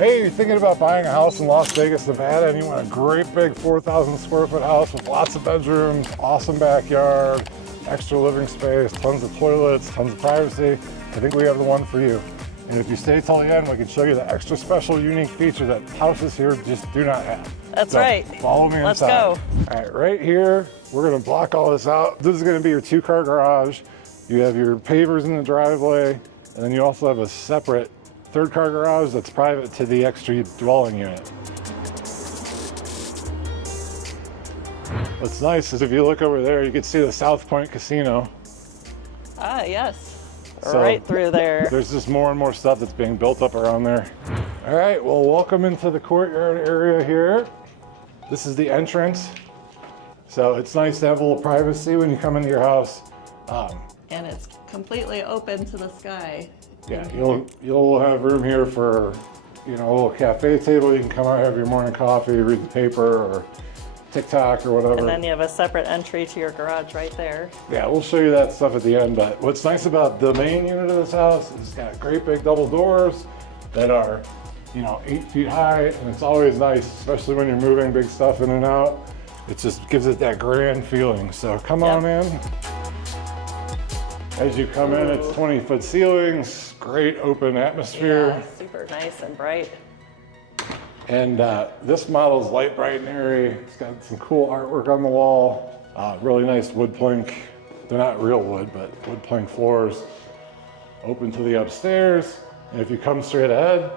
Hey, you're thinking about buying a house in Las Vegas, Nevada, and you want a great big 4,000 square foot house with lots of bedrooms, awesome backyard, extra living space, tons of toilets, tons of privacy. I think we have the one for you. And if you stay till the end, we can show you the extra special, unique feature that houses here just do not have. That's right. Follow me inside. Let's go. All right, right here, we're gonna block all this out. This is gonna be your 2-car garage. You have your pavers in the driveway, and then you also have a separate 3rd-car garage that's private to the extra dwelling unit. What's nice is if you look over there, you can see the South Point Casino. Ah, yes. So right through there. There's just more and more stuff that's being built up around there. All right, well, welcome into the courtyard area here. This is the entrance. So it's nice to have a little privacy when you come into your house. And it's completely open to the sky. Yeah, you'll have room here for, you know, a little cafe table. You can come out, have your morning coffee, read the paper or TikTok or whatever. And then you have a separate entry to your garage right there. Yeah, we'll show you that stuff at the end. But what's nice about the main unit of this house is it's got great big double doors that are, you know, 8 feet high, and it's always nice, especially when you're moving big stuff in and out. It just gives it that grand feeling. So come on in. As you come in, it's 20-foot ceilings, great open atmosphere. Yeah, super nice and bright. And this model's light, bright, and airy. It's got some cool artwork on the wall. Really nice wood plank. They're not real wood, but wood plank floors. Open to the upstairs. And if you come straight ahead,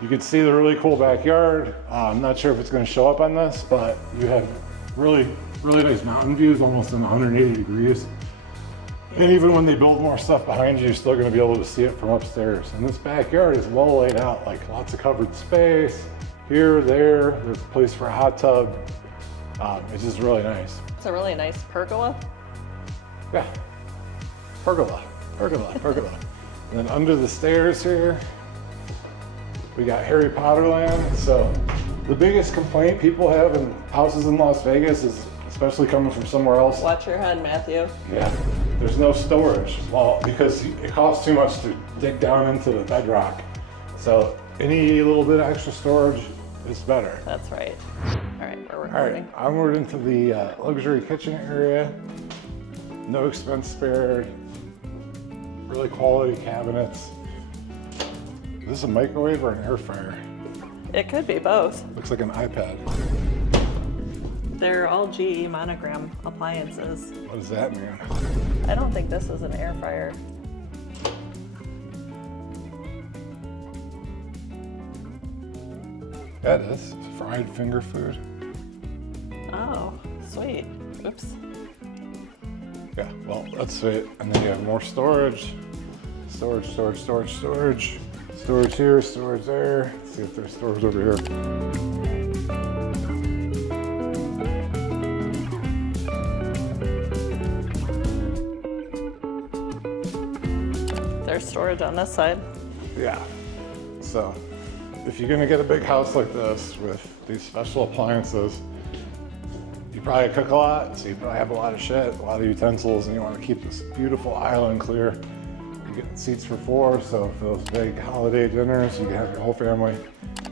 you can see the really cool backyard. I'm not sure if it's going to show up on this, but you have really nice mountain views, almost in 180 degrees. And even when they build more stuff behind you, you're still going to be able to see it from upstairs. And this backyard is well laid out, like lots of covered space. Here, there, there's a place for a hot tub. It's just really nice. It's a really nice pergola. Yeah, pergola. And then under the stairs here, we got Harry Potter land. So the biggest complaint people have in houses in Las Vegas is, especially coming from somewhere else. Watch your head, Matthew. Yeah, there's no storage. Well, because it costs too much to dig down into the bedrock. So any little bit of extra storage is better. That's right. All right, we're recording. All right, onward into the luxury kitchen area. No expense spared. Really quality cabinets. Is this a microwave or an air fryer? It could be both. Looks like an iPad. They're all GE monogram appliances. What does that mean? I don't think this is an air fryer. That is fried finger food. Oh, sweet. Oops. Yeah, well, that's it. And then you have more storage. Storage here, storage there. Let's see if there's storage over here. There's storage on this side. Yeah, so if you're gonna get a big house like this with these special appliances, you probably cook a lot, so you probably have a lot of shit, a lot of utensils, and you wanna keep this beautiful island clear. You get seats for 4, so for those big holiday dinners, you can have your whole family.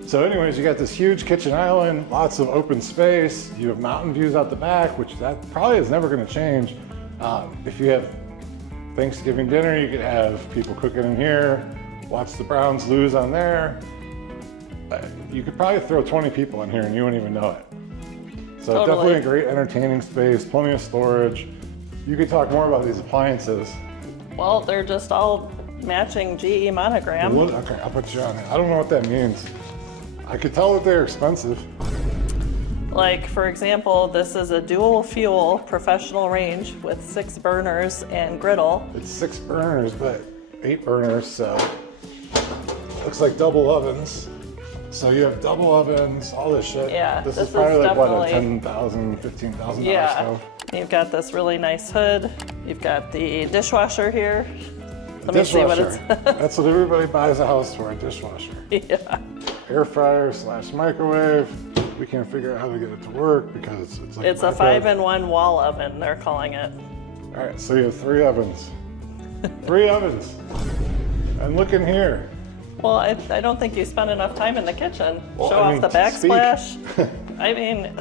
So anyways, you got this huge kitchen island, lots of open space. You have mountain views out the back, which that probably is never gonna change. If you have Thanksgiving dinner, you could have people cooking in here, watch the Browns lose on there. You could probably throw 20 people in here and you wouldn't even know it. So Totally. Definitely a great entertaining space, plenty of storage. You could talk more about these appliances. Well, they're just all matching GE monogram. Okay, I'll put you on it. I don't know what that means. I could tell that they're expensive. Like, for example, this is a dual fuel professional range with 6 burners and griddle. It's 6 burners, but 8 burners, so looks like double ovens. So you have double ovens, all this shit. Yeah, this this is probably is like what, a definitely- $10,000, $15,000 Yeah, stove. you've got this really nice hood. You've got the dishwasher here. Let me see what it's. That's what everybody buys a house for, a dishwasher. Yeah. Air fryer / microwave. We can't figure out how to get it to work because it's like It's a 5-in-1 wall oven, they're calling it. All right, so you have 3 ovens. 3 ovens. And look in here. Well, I don't think you spent enough time in the kitchen. Well, Show I off mean, the speak. backsplash. I mean,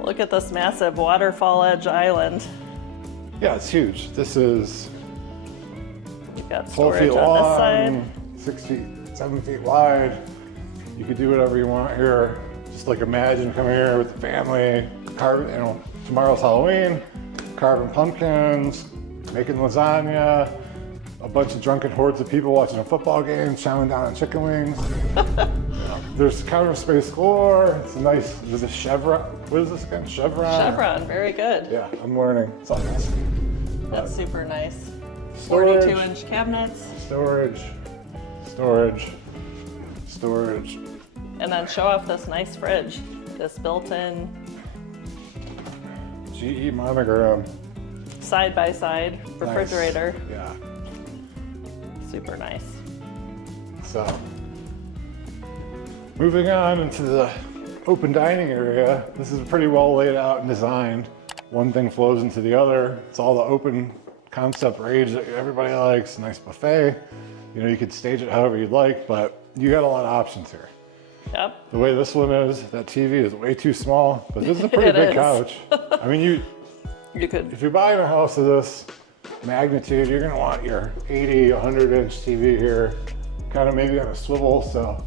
look at this massive waterfall edge island. Yeah, it's huge. This is You've got 12 feet storage on long, this 6 feet, 7 feet wide. You could do whatever you want here. Just like imagine coming here with the family, carving, you know, tomorrow's Halloween, carving pumpkins, making lasagna, a bunch of drunken hordes of people watching a football game, chowing down on chicken wings. There's counter space galore. It's a nice, there's a chevron. What is this again? Chevron? side. Chevron, very good. Yeah, I'm learning. It's all nice. That's super nice. Storage. 42-inch cabinets. Storage, storage, storage. And then show off this nice fridge. This built-in GE monogram. side-by-side refrigerator. Nice. Yeah. Super nice. So, moving on into the open dining area. This is pretty well laid out and designed. One thing flows into the other. It's all the open concept range that everybody likes. Nice buffet. You know, you could stage it however you'd like, but you got a lot of options here. Yep. The way this one is, that TV is way too small, but this is a pretty It big is. couch. I mean, You could. if you're buying a house of this magnitude, you're gonna want your 80, 100-inch TV here, kind of maybe on a swivel, so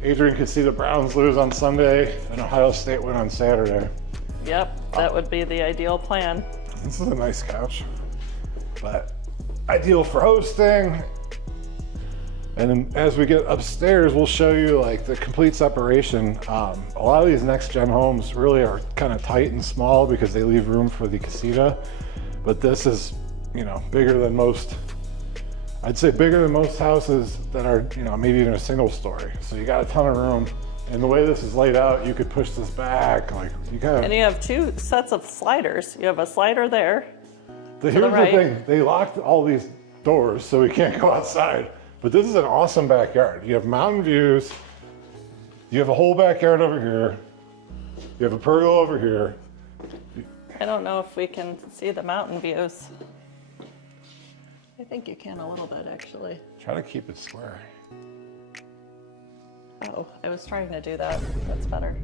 Adrianne could see the Browns lose on Sunday and Ohio State win on Saturday. Yep, that would be the ideal plan. This is a nice couch, but ideal for hosting. And then as we get upstairs, we'll show you like the complete separation. A lot of these next gen homes really are kind of tight and small because they leave room for the casita. But this is, you know, bigger than most, I'd say bigger than most houses that are, you know, maybe even a single story. So you got a ton of room. And the way this is laid out, you could push this back, like you kind And of, you have two sets of sliders. You have a slider there. here's the right. the thing, they locked all these doors so we can't go outside. But this is an awesome backyard. You have mountain views. You have a whole backyard over here. You have a pergola over here. I don't know if we can see the mountain views. I think you can a little bit, actually. Try to keep it square. Oh, I was trying to do that. That's better.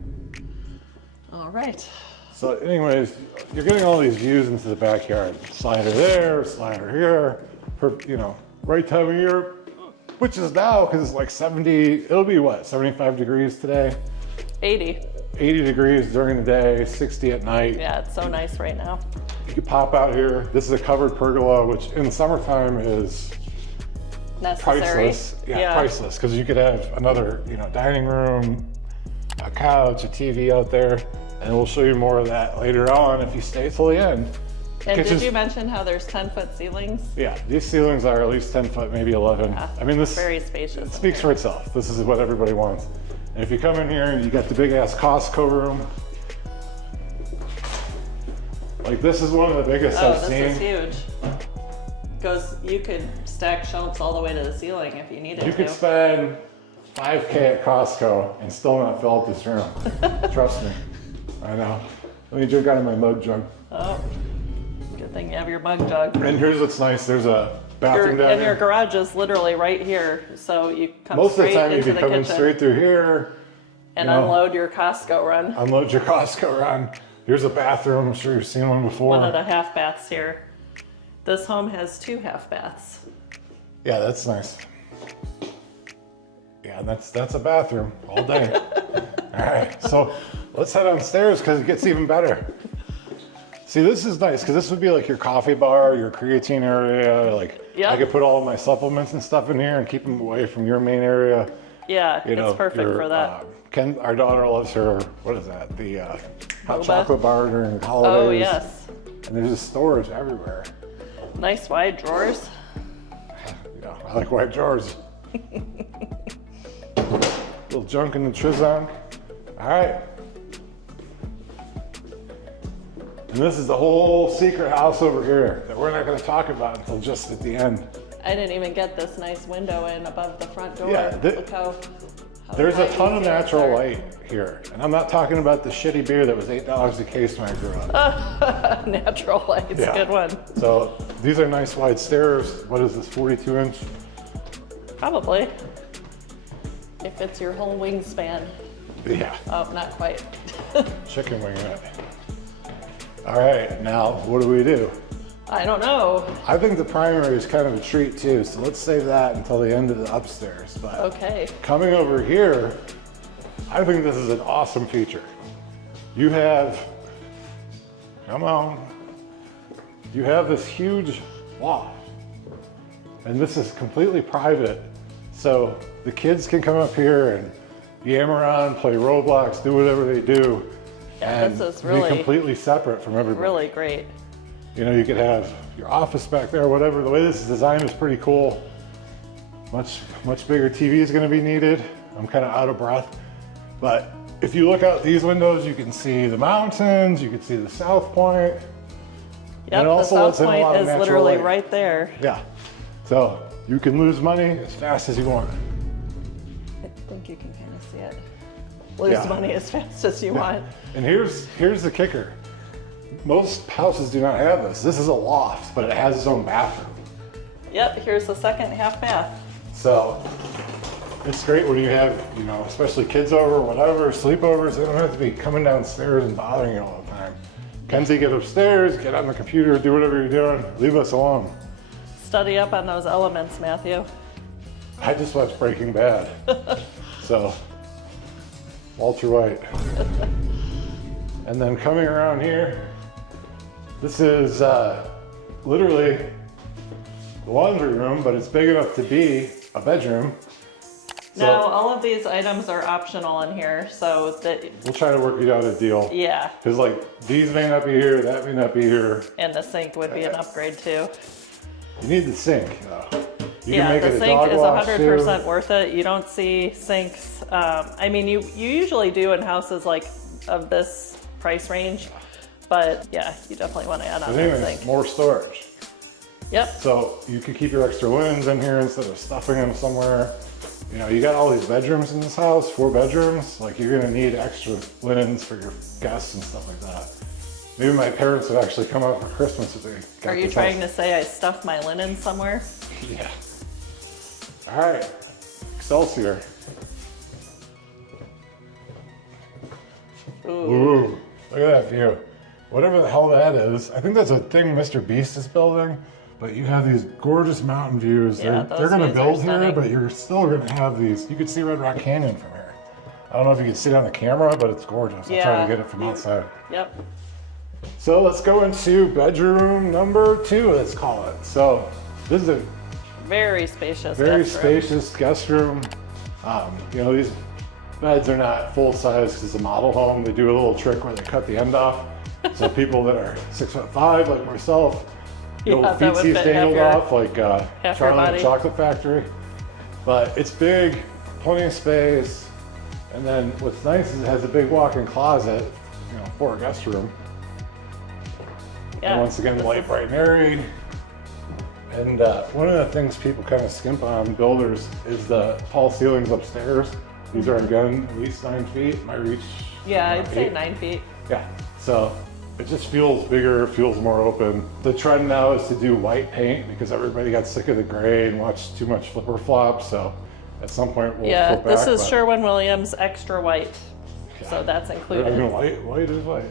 All right. So anyways, you're getting all these views into the backyard. Slider there, slider here. You know, right time of year, which is now because it's like 70, it'll be what, 75 degrees today? 80. 80 degrees during the day, 60 at night. Yeah, it's so nice right now. You could pop out here. This is a covered pergola, which in the summertime is Necessary. priceless. Yeah, priceless. Because you could have another, you know, dining room, a couch, a TV out there, and we'll show you more of that later on if you stay till the end. And Kitchen's- did you mention how there's 10-foot ceilings? Yeah, these ceilings are at least 10 foot, maybe 11. Yeah, I mean, this very spacious. it speaks for itself. This is what everybody wants. And if you come in here, you got the big ass Costco room. Like this is one of the biggest Oh, I've this seen. is huge. You could stack shelves all the way to the ceiling if you needed You to. could spend $5K at Costco and still not fill up this room. Trust me. I know. Let me drink out of my mug jug. Oh, good thing you have your mug jug. And here's what's nice. There's a bathroom down And here. your garage is literally right here, so you come Most of the straight time you'd into be the coming kitchen straight through here. and you know. unload your Costco run. Unload your Costco run. Here's a bathroom. I'm sure you've seen one before. 1.5 baths here. This home has 2 half baths. Yeah, that's nice. Yeah, that's a bathroom all day. All right, so let's head downstairs because it gets even better. See, this is nice because this would be like your coffee bar, your creatine area. Like Yep. I could put all of my supplements and stuff in here and keep them away from your main area. Yeah, You know, it's perfect your, for that. Ken, our daughter loves her. What is that? The hot Boba? chocolate bar during the holidays. Oh, yes. And there's just storage everywhere. Nice wide drawers. Yeah, I like white drawers. Little junk in the Trizonk. All right. And this is the whole secret house over here that we're not going to talk about until just at the end. I didn't even get this nice window in above the front door. Yeah, Look how There's a tiny ton of these natural are. light here. And I'm not talking about the shitty beer that was $8 a case when I grew up. Natural lights, Yeah. good one. So these are nice wide stairs. What is this, 42 inch? Probably. It fits your whole wingspan. Yeah. Oh, not quite. Chicken wing it. All right, now what do we do? I don't know. I think the primary is kind of a treat too, so let's save that until the end of the upstairs. But Okay. coming over here, I think this is an awesome feature. You have, come on, you have this huge loft, and this is completely private, so the kids can come up here and yam around, play Roblox, do whatever they do, Yeah, and this is really, be completely separate from everybody. really great. You know, you could have your office back there, whatever. The way this is designed is pretty cool. Much bigger TV is going to be needed. I'm kind of out of breath. But if you look out these windows, you can see the mountains, you can see the South Point. Yep, the South Point is literally right there. Yeah. So you can lose money as fast as you want. I think you can kind of see it. Lose money as fast as you want. And here's the kicker. Most houses do not have this. This is a loft, but it has its own bathroom. Yep, here's the second half bath. So it's great when you have, you know, especially kids over, whatever, sleepovers. They don't have to be coming downstairs and bothering you all the time. Kenzie, get upstairs, get on the computer, do whatever you're doing. Leave us alone. Study up on those elements, Matthew. I just watched Breaking Bad. So, Walter White. And then coming around here, this is literally the laundry room, but it's big enough to be a bedroom. So now, all of these items are optional in here, so that, we'll try to work you out a deal. yeah. Because like, these may not be here, that may not be here. And the sink would be an upgrade too. You need the sink, though. You Yeah, can make the it a sink dog is wash, 100% too. worth it. You don't see sinks. I mean, you usually do in houses like of this price range, but yeah, you definitely want to add on that Anyways, sink. more storage. Yep. So you can keep your extra linens in here instead of stuffing them somewhere. You know, you got all these bedrooms in this house, 4 bedrooms. Like, you're gonna need extra linens for your guests and stuff like that. Maybe my parents would actually come out for Christmas if they got Are you this trying house. to say I stuffed my linen somewhere? Yeah. All right, Excelsior. Ooh. Ooh, look at that view. Whatever the hell that is, I think that's a thing Mr. Beast is building, but you have these gorgeous mountain views. Yeah, they're those gonna views are build here, stunning. but you're still gonna have these. You can see Red Rock Canyon from here. I don't know if you can see it on the camera, but it's gorgeous. I'll try to get it from outside. Yep. So let's go into bedroom number 2, let's call it. So this is a Very spacious. very guest room. spacious guest room. You know, these beds are not full size because it's a model home. They do a little trick where they cut the end off. So people that are 6'5" like myself, Yeah, little that would feetsies fit dangled half off like half your Charlie and body. the Chocolate Factory. But it's big, plenty of space. And then what's nice is it has a big walk-in closet, you know, for a guest room. Yeah. And once again, light, bright, and airy. And one of the things people kind of skimp on, builders, is the tall ceilings upstairs. These are, again, at least 9 feet. Might reach Yeah, I'd say 8. 9 feet. Yeah, so it just feels bigger, feels more open. The trend now is to do white paint because everybody got sick of the gray and watched too much flipper flop. So at some point we'll Yeah, flip back. this is but- Sherwin-Williams extra white, so that's I included. mean, white is white.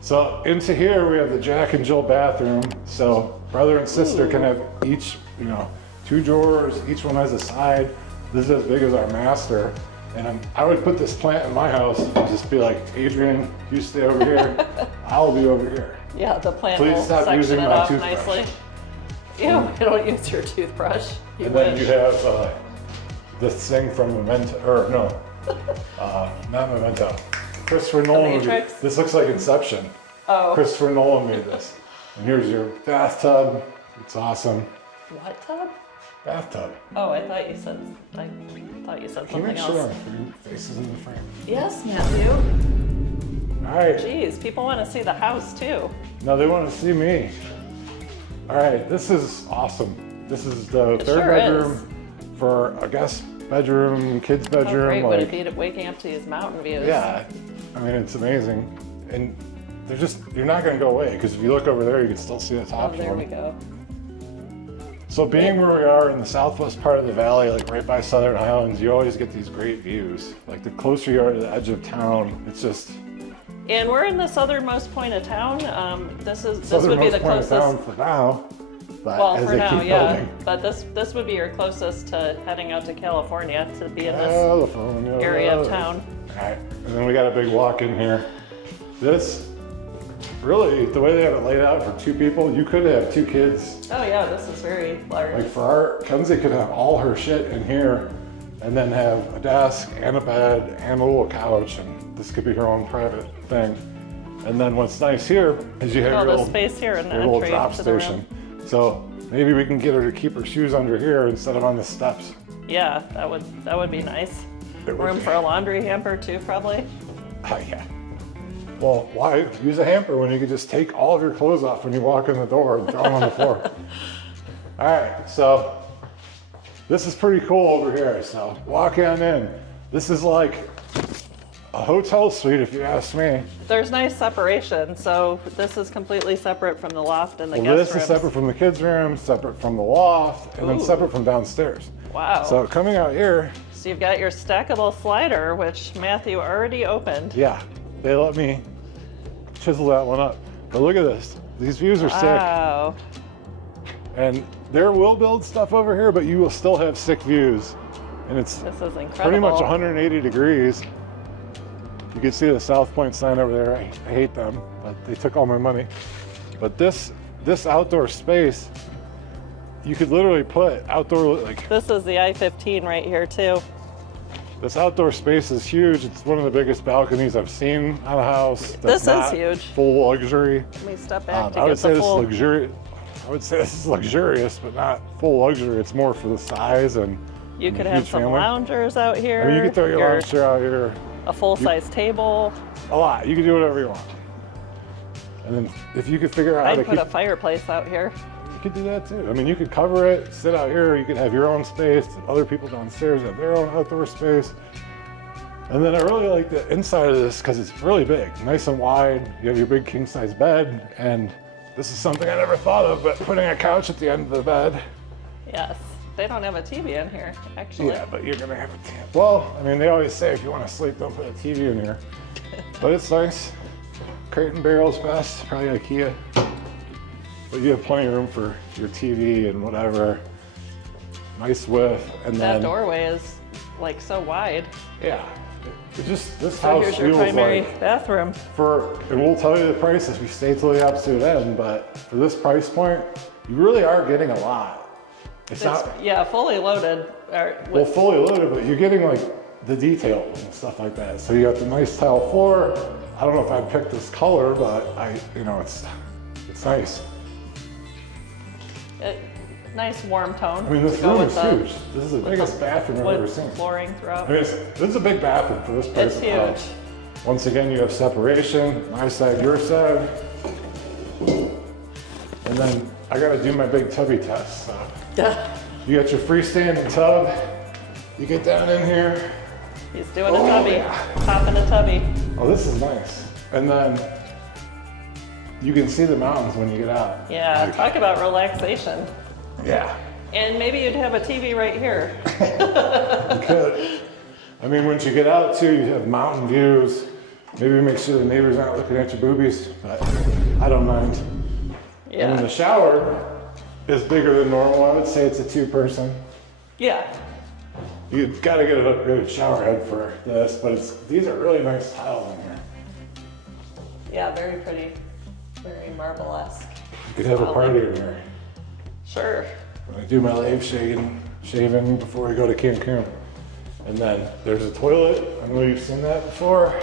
So into here we have the Jack and Jill bathroom. So brother and sister can have each, you know, 2 drawers. Each one has a side. This is as big as our master. And I would put this plant in my house and just be like, Adrian, you stay over here. I'll be over here. Yeah, the plant Please will stop section using it my off toothbrush. nicely. Ew, I don't use your toothbrush. You And wish. then you have this thing from Memento, or no, not Memento. Christopher Nolan. Matrix? This looks like Inception. Oh, Christopher Nolan made this. And here's your bathtub. It's awesome. what tub? Bathtub. Oh, I thought you said Can you make something sure else. our faces in the frame? Yes, Matthew. All right. Jeez, people want to see the house too. Now they want to see me. All right, this is awesome. This is the It third sure is. bedroom for a guest bedroom, kid's How bedroom. great would it be to waking up to these mountain views? Yeah, I mean, it's amazing. And you're not going to go away because if you look over there, you can still see the top Oh, there floor. we go. So being where we are in the southwest part of the valley, like right by Southern Highlands, you always get these great views. Like the closer you are to the edge of town, it's just... And we're in the southernmost point of town. This would be the southernmost point of closest. town for now. But Well, as for they now, keep yeah. building, But this would be your closest to heading out to California, to be in this California area of love. town. All right, and then we got a big walk in here. This, really, the way they have it laid out for 2 people, you could have 2 kids. Oh yeah, this is very large. Like for Kenzie could have all her shit in here and then have a desk and a bed and a little couch, and this could be her own private thing. And then what's nice here is you have Oh, your the little, space here in the your little entry drop to the room. station. So maybe we can get her to keep her shoes under here instead of on the steps. Yeah, that would be nice. It would Room be. for a laundry hamper too, probably. Oh yeah. Well, why use a hamper when you could just take all of your clothes off when you walk in the door and throw them on the floor? All right, so this is pretty cool over here. So walk on in. This is like a hotel suite, if you ask me. There's nice separation, so this is completely separate from the loft and the Well, guest this rooms. is separate from the kids' room, separate from the loft, and then Ooh. separate from downstairs. Wow. So coming out here, So you've got your stackable slider, which Matthew already opened. yeah, they let me chisel that one up. But look at this. These views are sick. Wow. And there will build stuff over here, but you will still have sick views. And it's This is incredible. pretty much 180 degrees. You can see the South Point sign over there. I hate them, but they took all my money. But this outdoor space, you could literally put outdoor, like, This is the I-15 right here too. this outdoor space is huge. It's one of the biggest balconies I've seen on a house. This is not huge. Full luxury. Let me step back to I would get say the this is full. luxurious. I would say this is luxurious, but not full luxury. It's more for the size and You and could a have huge some family. loungers out here. I mean, you could throw your lounge chair out here. A full-size table. A lot. You can do whatever you want. And then if you could figure out how I'd to put keep, a fireplace out here. you could do that too. I mean, you could cover it, sit out here. You could have your own space. Other people downstairs have their own outdoor space. And then I really like the inside of this because it's really big, nice and wide. You have your big king-size bed, and this is something I never thought of, but putting a couch at the end of the bed. Yes. They don't have a TV in here, actually. Yeah, but you're gonna have a tent. Well, I mean, they always say if you want to sleep, don't put a TV in here. But it's nice. Crate and Barrel's best, probably IKEA. But you have plenty of room for your TV and whatever. Nice width, and That then doorway is like so wide. yeah, it just this So house here's your feels primary like bathroom. and we'll tell you the price if we stay till the absolute end. But for this price point, you really are getting a lot. It's not. Yeah, fully loaded. Well, fully loaded, but you're getting like the details and stuff like that. So you got the nice tile floor. I don't know if I'd pick this color, but it's nice. Nice warm tone. I mean, this to go room with is the huge. This is the biggest bathroom I've ever wood seen. flooring throughout. I mean, this is a big bathroom for this price It's of huge. house. Once again, you have separation, my side, your side. And then I gotta do my big tubby test. So. You got your freestanding tub. You get down in here. He's doing a tubby. Popping a tubby. Oh, this is nice. And then you can see the mountains when you get out. Yeah, Like, talk about relaxation. yeah, And maybe you'd have a TV right here. you could. I mean, once you get out too, you have mountain views. Maybe make sure the neighbors aren't looking at your boobies, but I don't mind. And then the Yeah. shower is bigger than normal. I would say it's a 2-person. Yeah. You've got to get a good shower head for this, but these are really nice tiles in here. Yeah, very pretty. Very marble-esque. You could have a party in here. Sure. When I do my lave shaving before I go to Cancun. And then there's a toilet. I know you've seen that before.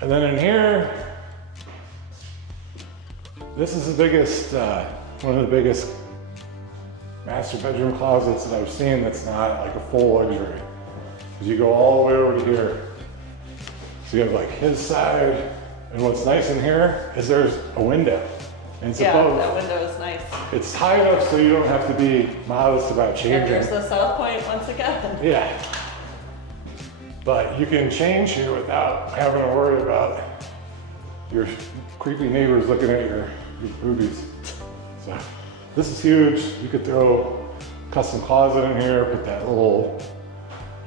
And then in here, this is the biggest, one of the biggest master bedroom closets that I've seen that's not like a full luxury. Because you go all the way over to here. So you have like his side, and what's nice in here is there's a window. And it's Yeah, above. that window is nice. It's high enough so you don't have to be modest about And changing. there's the South Point once again. Yeah. But you can change here without having to worry about your creepy neighbors looking at your boobies. So This is huge. You could throw a custom closet in here, put that little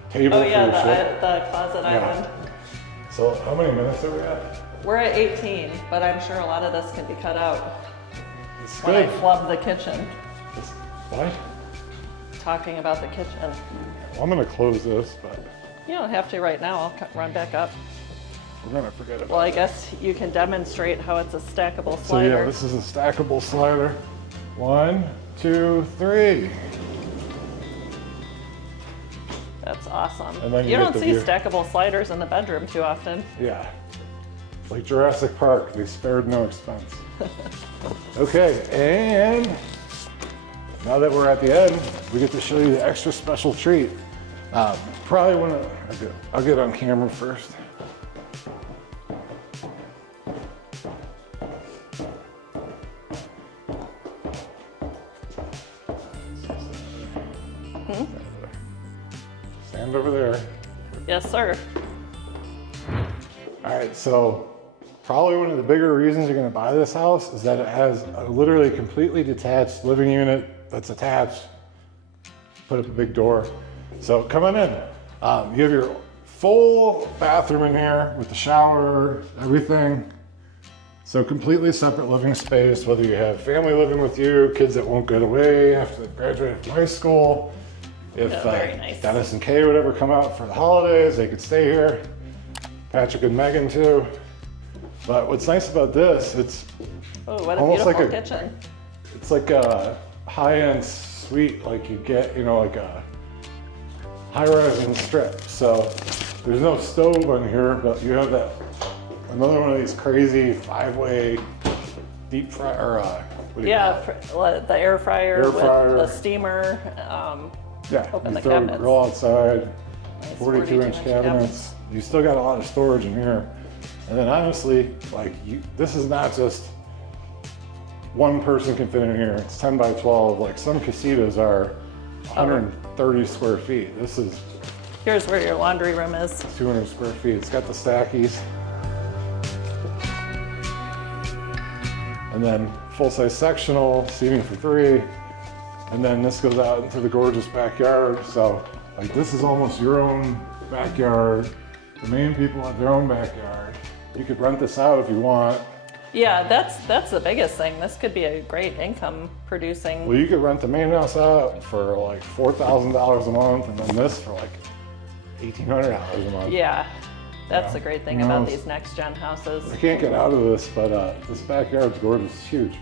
table Oh for yeah, your shit. the closet island. So how many minutes are we at? We're at 18, but I'm sure a lot of this can be cut out It's when good. I flub the kitchen. What? Talking about the kitchen. Well, I'm gonna close this, but You don't have to right now. I'll run back up. we're gonna forget about it. Well, I guess you can demonstrate how it's a stackable So yeah, slider. this is a stackable slider. 1, 2, 3. That's awesome. And then You you get don't the see view. stackable sliders in the bedroom too often. Yeah. Like Jurassic Park, they spared no expense. Okay, and now that we're at the end, we get to show you the extra special treat. Probably wanna, I'll get on camera first. Stand over there. Yes, sir. All right, so probably one of the bigger reasons you're gonna buy this house is that it has a literally completely detached living unit that's attached. Put up a big door. So come on in. You have your full bathroom in here with the shower, everything. So completely separate living space, whether you have family living with you, kids that won't get away after they graduate from high school. If Yeah, very nice. Dennis and Kay would ever come out for the holidays, they could stay here. Patrick and Megan too. But what's nice about this, it's Oh, what a Almost beautiful like a- kitchen. it's like a high-end suite, like you get, you know, like a high-rise in the strip. So there's no stove on here, but you have that another one of these crazy 5-way deep fry or what do you Yeah, call it? the air fryer Air with fryer. the steamer. Yeah, open you the throw cabinets. a grill outside, Nice 42-inch 42-inch cabinets. You still got a lot of storage in here. And then honestly, like this is not just one person can fit in here. It's 10 by 12. Like some casitas are 130 square feet. This is Here's where your laundry room is. 200 square feet. It's got the stackies. And then full-size sectional, seating for 3. And then this goes out into the gorgeous backyard. So like this is almost your own backyard. The main people have their own backyard. You could rent this out if you want. Yeah, that's the biggest thing. This could be a great income producing. Well, you could rent the main house out for like $4,000 a month, and then this for like $1,800 a month. Yeah, that's Yeah. the great thing No, about it's- these next gen houses. I can't get out of this, but this backyard's gorgeous. It's huge.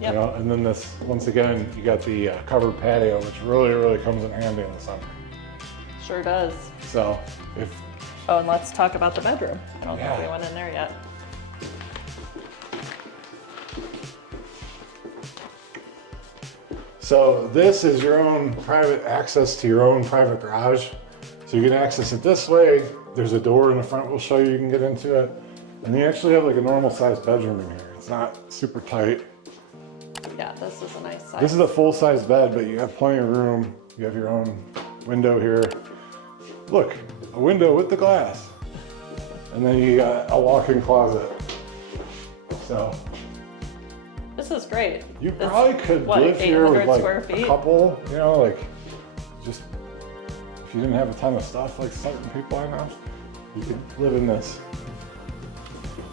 Yep. You know, and then this, once again, you got the covered patio, which really comes in handy in the summer. Sure does. So if Oh, and let's talk about the bedroom. I don't Yeah. think we went in there yet. So this is your own private access to your own private garage. So you can access it this way. There's a door in the front we'll show you, you can get into it. And you actually have like a normal sized bedroom in here. It's not super tight. Yeah, this is a nice size. This is a full size bed, but you have plenty of room. You have your own window here. Look, a window with the glass. And then you got a walk-in closet. So This is great. you This- probably could what, live here with 800 like square a feet? couple, you know, like just if you didn't have a ton of stuff like certain people I know, you could live in this.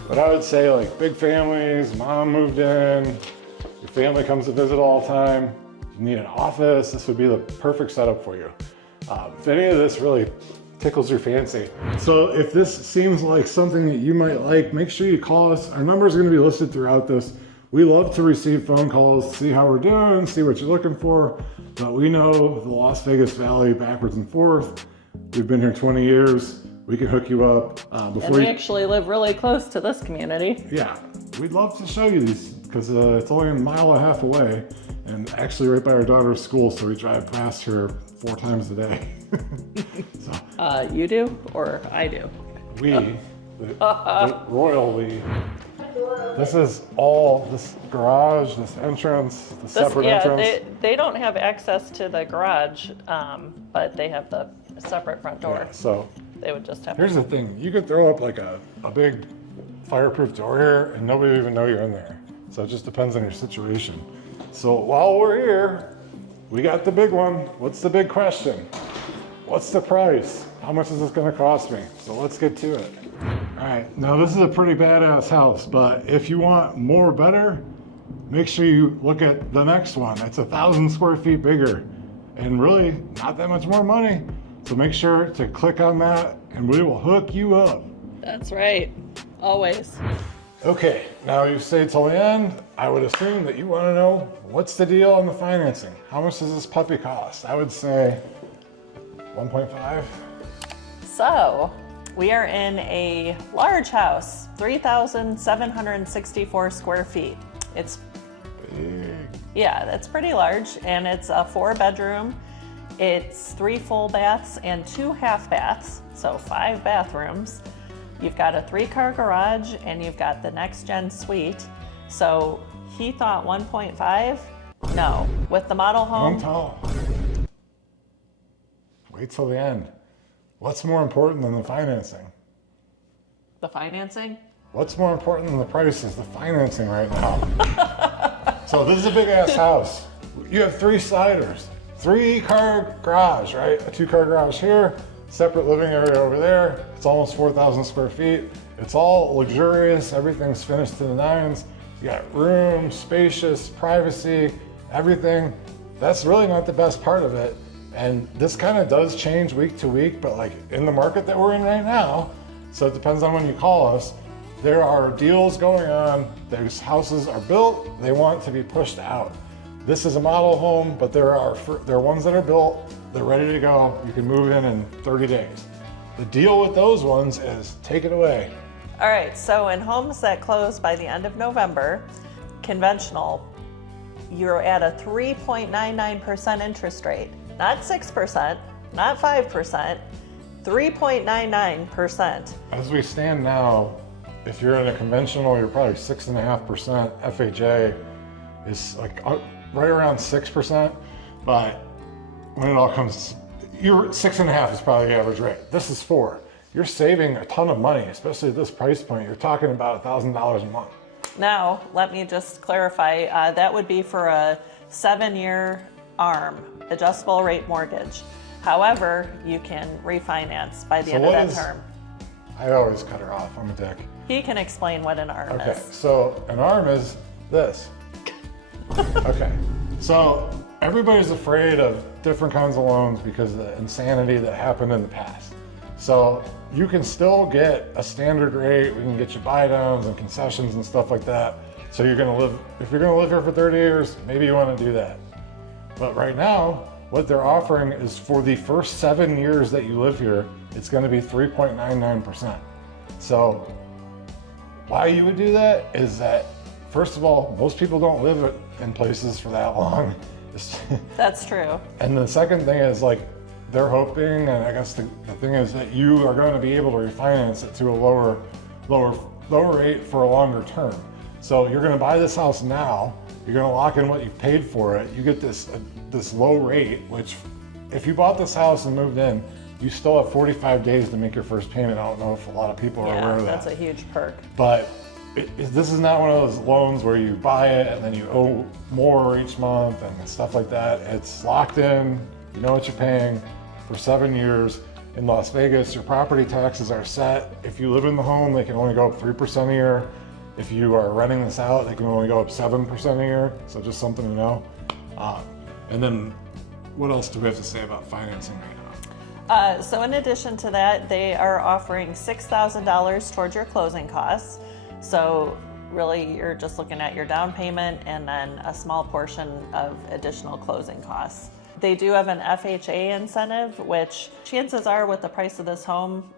But I would say like big families, mom moved in, your family comes to visit all the time, you need an office, this would be the perfect setup for you. If any of this really tickles your fancy. So if this seems like something that you might like, make sure you call us. Our numbers are gonna be listed throughout this. We love to receive phone calls, see how we're doing, see what you're looking for. But we know the Las Vegas Valley backwards and forth. We've been here 20 years. We can hook you up. And we actually live really close to this community. Yeah, we'd love to show you these because it's only a mile and a half away and actually right by our daughter's school. So we drive past here 4 times a day. So You do, or I do? the royal we. This is all this garage, this entrance, the separate entrance. They don't have access to the garage, but they have the separate front door. Yeah, so They would just have here's the thing. You could throw up like a big fireproof door here and nobody would even know you're in there. So it just depends on your situation. So while we're here, we got the big one. What's the big question? What's the price? How much is this gonna cost me? So let's get to it. All right, now this is a pretty badass house, but if you want more better, make sure you look at the next one. It's 1,000 square feet bigger and really not that much more money. So make sure to click on that and we will hook you up. That's right, always. Okay, now you've stayed till the end. I would assume that you want to know what's the deal on the financing. How much does this puppy cost? I would say 1.5. So we are in a large house, 3,764 square feet. It's Big. Yeah, that's pretty large, and it's a 4-bedroom. It's 3 full baths and 2 half baths, so 5 bathrooms. You've got a 3-car garage, and you've got the next gen suite. So he thought 1.5. No, with the model home. Wait till the end. What's more important than the financing? The financing? What's more important than the price is the financing right now. So this is a big ass house. You have 3 sliders, 3-car garage, right? A 2-car garage here, separate living area over there. It's almost 4,000 square feet. It's all luxurious. Everything's finished to the nines. You got room, spacious, privacy, everything. That's really not the best part of it. And this kind of does change week to week, but like in the market that we're in right now, so it depends on when you call us, there are deals going on. Those houses are built, they want to be pushed out. This is a model home, but there are ones that are built, they're ready to go. You can move in 30 days. The deal with those ones is take it away. All right, so in homes that close by the end of November, conventional, you're at a 3.99% interest rate. Not 6%, not 5%, 3.99%. As we stand now, if you're in a conventional, you're probably 6.5%. FHA is like right around 6%, but when it all comes, 6.5 is probably the average rate. This is 4. You're saving a ton of money, especially at this price point. You're talking about $1,000 a month. Now, let me just clarify, that would be for a 7-year ARM, adjustable rate mortgage. However, you can refinance by the end of that term. I always cut her off, I'm a dick. He can explain what an ARM is. Okay, so an ARM is this. Okay, so everybody's afraid of different kinds of loans because of the insanity that happened in the past. So you can still get a standard rate, we can get you buy downs and concessions and stuff like that. So you're gonna live, if you're gonna live here for 30 years, maybe you wanna do that. But right now, what they're offering is for the first 7 years that you live here, it's gonna be 3.99%. So why you would do that is that, first of all, most people don't live in places for that long. That's true. And the second thing is like, they're hoping, and I guess the thing is that you are going to be able to refinance it to a lower rate for a longer term. So you're going to buy this house now, you're going to lock in what you've paid for it, you get this low rate, which if you bought this house and moved in, you still have 45 days to make your first payment. I don't know if a lot of people are aware of that. That's a huge perk. But this is not one of those loans where you buy it and then you owe more each month and stuff like that. It's locked in, you know what you're paying for 7 years. In Las Vegas, your property taxes are set. If you live in the home, they can only go up 3% a year. If you are renting this out, they can only go up 7% a year. So just something to know. And then what else do we have to say about financing right now? So in addition to that, they are offering $6,000 towards your closing costs. So really you're just looking at your down payment and then a small portion of additional closing costs. They do have an FHA incentive, which chances are with the price of this home,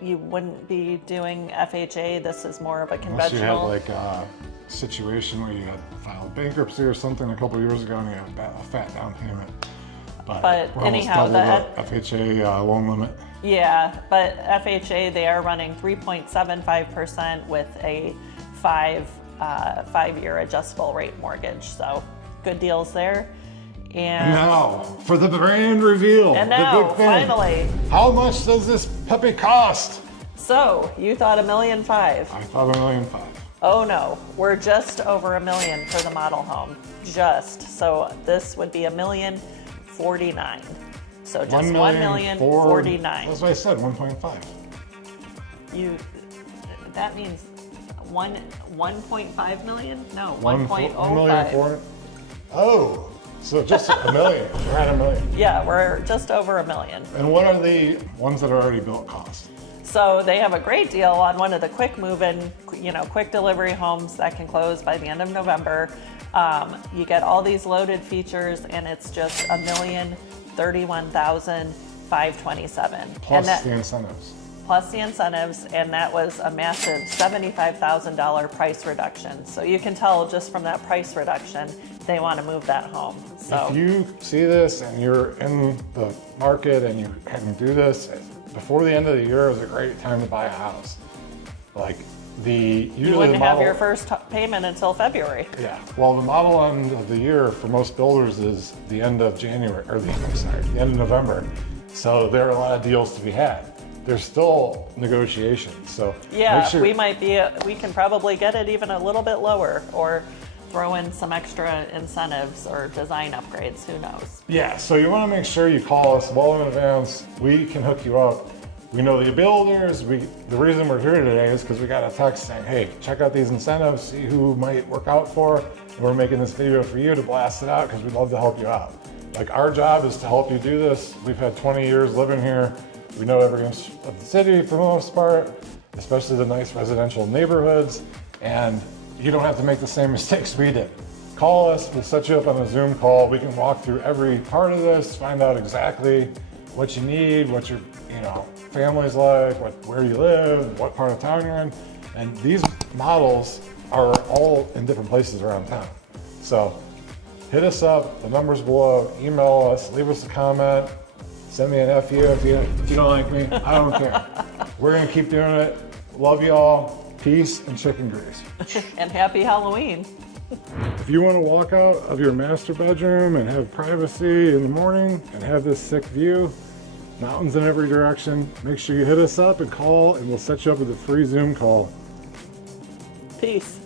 you wouldn't be doing FHA. This is more of a conventional. Unless you had like a situation where you had filed bankruptcy or something a couple of years ago and you had a fat down payment. But anyhow, the FHA loan limit. Yeah, but FHA, they are running 3.75% with a 5-year adjustable rate mortgage. So good deals there. And now for the brand reveal. And now, the big thing. finally. How much does this puppy cost? So you thought $1.5 million. I thought $1.5 million. Oh no, we're just over $1 million for the model home. So this would be $1,049,000. So just $1,049,000. That's what I said, 1.5. That means 1.5 million? No, 1.05. Oh, so just $1 million. We're at $1 million. Yeah, we're just over $1 million. And what are the ones that are already built cost? So they have a great deal on one of the quick move-in, quick delivery homes that can close by the end of November. You get all these loaded features, and it's just $1,031,527. Plus the incentives. Plus the incentives, and that was a massive $75,000 price reduction. So you can tell just from that price reduction, they want to move that home. So if you see this and you're in the market and you can do this, before the end of the year is a great time to buy a house. Like you wouldn't have your first payment until February. Yeah, well, the model end of the year for most builders is the end of January, or the end of November. So there are a lot of deals to be had. There's still negotiations, so yeah, make sure we can probably get it even a little bit lower, or throw in some extra incentives or design upgrades, who knows? Yeah, so you want to make sure you call us well in advance. We can hook you up. We know the builders. The reason we're here today is because we got a text saying, hey, check out these incentives, see who might work out for. And we're making this video for you to blast it out because we'd love to help you out. Like, our job is to help you do this. We've had 20 years living here. We know every inch of the city for the most part, especially the nice residential neighborhoods. And you don't have to make the same mistakes we did. Call us, we'll set you up on a Zoom call. We can walk through every part of this, find out exactly what you need, what your family's like, where you live, what part of town you're in. And these models are all in different places around town. So hit us up, the number's below, email us, leave us a comment, send me an FU if you don't like me, I don't care. We're gonna keep doing it. Love y'all. Peace and chicken grease. And happy Halloween. If you want to walk out of your master bedroom and have privacy in the morning and have this sick view, mountains in every direction, make sure you hit us up and call, and we'll set you up with a free Zoom call. Peace.